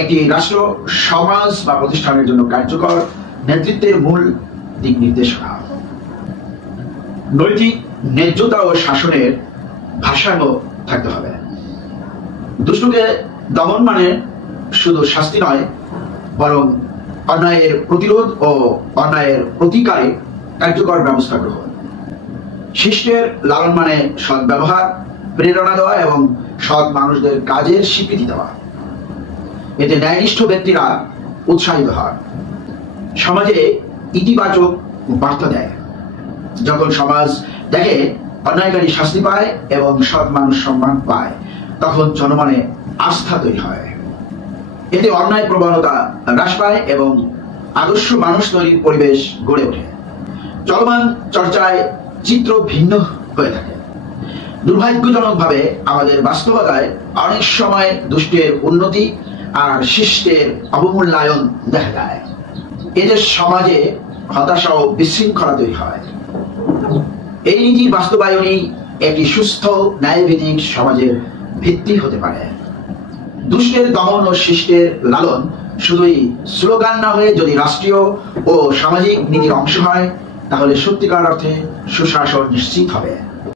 একটি রাষ্ট্র সমাজ বা প্রতিষ্ঠানের জন্য কার্যকর নেতৃত্বের মূল দিক নির্দেশনা। নৈতিক ন্যায্যতা ও শাসনের ভারসাম্য থাকতে হবে। দুষ্টকে দমন মানে শুধু শাস্তি নয়, বরং অন্যায়ের প্রতিরোধ ও অন্যায়ের প্রতিকারে কার্যকর ব্যবস্থা গ্রহণ। শিষ্টের লালন মানে সৎ ব্যবহার, প্রেরণা দেওয়া এবং সৎ মানুষদের কাজের স্বীকৃতি দেওয়া। এতে ন্যায়নিষ্ঠ ব্যক্তিরা উৎসাহিত হয়, সমাজে ইতিবাচক বার্তা দেয়। যখন সমাজ দেখে অন্যায়কারী শাস্তি পায় এবং সৎ মানুষ সম্মান পায়, তখন জনমনে আস্থা তৈরি হয়। এতে অন্যায় প্রবণতা হ্রাস পায় এবং আদর্শ মানুষ তৈরির পরিবেশ গড়ে ওঠে। চলমান চর্চায় চিত্র ভিন্ন হয়ে থাকে। দুর্ভাগ্যজনকভাবে আমাদের বাস্তবতায় অনেক সময় দুষ্টের উন্নতি আর শিষ্টের অবমূল্যায়ন দেখা যায়। এতে সমাজে হতাশা ও বিশৃঙ্খলা তৈরি হয়। এই নীতির বাস্তবায়নই একটি সুস্থ ন্যায়ভিত্তিক সমাজের ভিত্তি হতে পারে। দুষ্টের দমন ও শিষ্টের লালন শুধুই স্লোগান না হয়ে যদি রাষ্ট্রীয় ও সামাজিক নীতির অংশ হয়, তাহলে সত্যিকার অর্থে সুশাসন নিশ্চিত হবে।